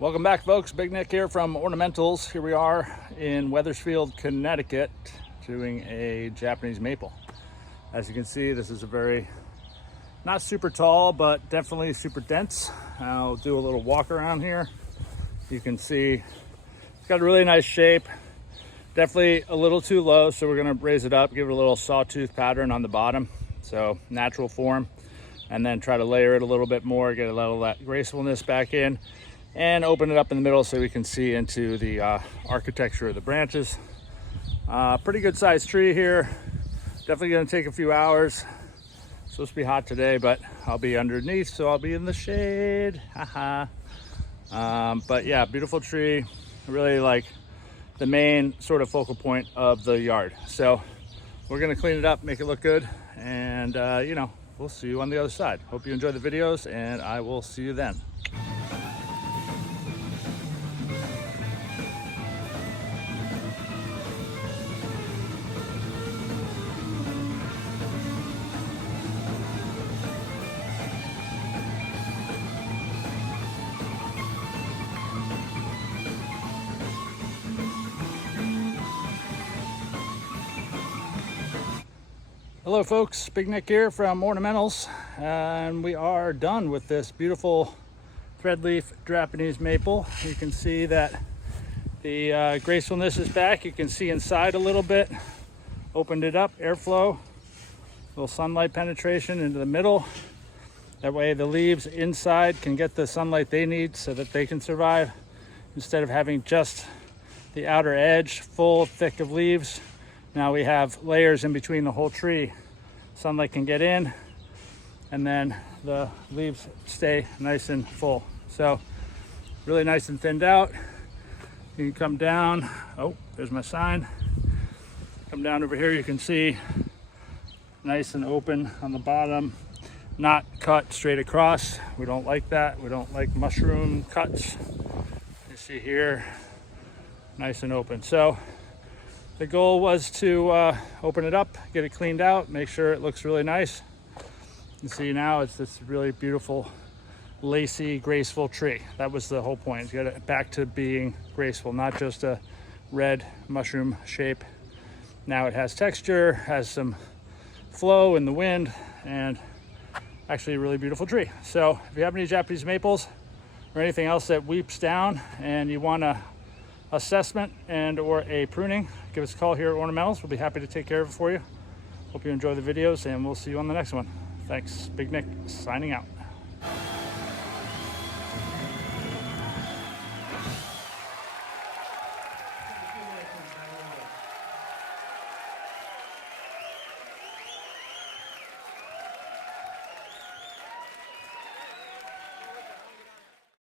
Welcome back, folks. Big Nick here from Ornamentals. Here we are in Wethersfield, Connecticut, doing a Japanese maple. As you can see, this is a very, not super tall, but definitely super dense. I'll do a little walk around here. You can see it's got a really nice shape. Definitely a little too low, so we're gonna raise it up, give it a little sawtooth pattern on the bottom. So natural form, and then try to layer it a little bit more, get a little of that gracefulness back in, and open it up in the middle so we can see into the architecture of the branches. Pretty good sized tree here. Definitely gonna take a few hours. It's supposed to be hot today, but I'll be underneath, so I'll be in the shade. Haha. But yeah, beautiful tree. Really like the main sort of focal point of the yard. So we're gonna clean it up, make it look good, and you know, we'll see you on the other side. Hope you enjoy the videos, and I will see you then. Hello folks, Big Nick here from Ornamentals, and we are done with this beautiful Threadleaf Japanese Maple. You can see that the gracefulness is back. You can see inside a little bit. Opened it up, airflow, little sunlight penetration into the middle. That way the leaves inside can get the sunlight they need so that they can survive, instead of having just the outer edge full thick of leaves. Now we have layers in between the whole tree. Sunlight can get in, and then the leaves stay nice and full. So really nice and thinned out. You can come down. Oh, there's my sign. Come down over here, you can see nice and open on the bottom, not cut straight across. We don't like that. We don't like mushroom cuts. You see here, nice and open. So the goal was to open it up, get it cleaned out, make sure it looks really nice. You see now it's this really beautiful, lacy, graceful tree. That was the whole point, to get it back to being graceful, not just a red mushroom shape. Now it has texture, has some flow in the wind, and actually a really beautiful tree. So if you have any Japanese maples or anything else that weeps down and you want a assessment and or a pruning, give us a call here at Ornamentals. We'll be happy to take care of it for you. Hope you enjoy the videos, and we'll see you on the next one. Thanks. Big Nick signing out.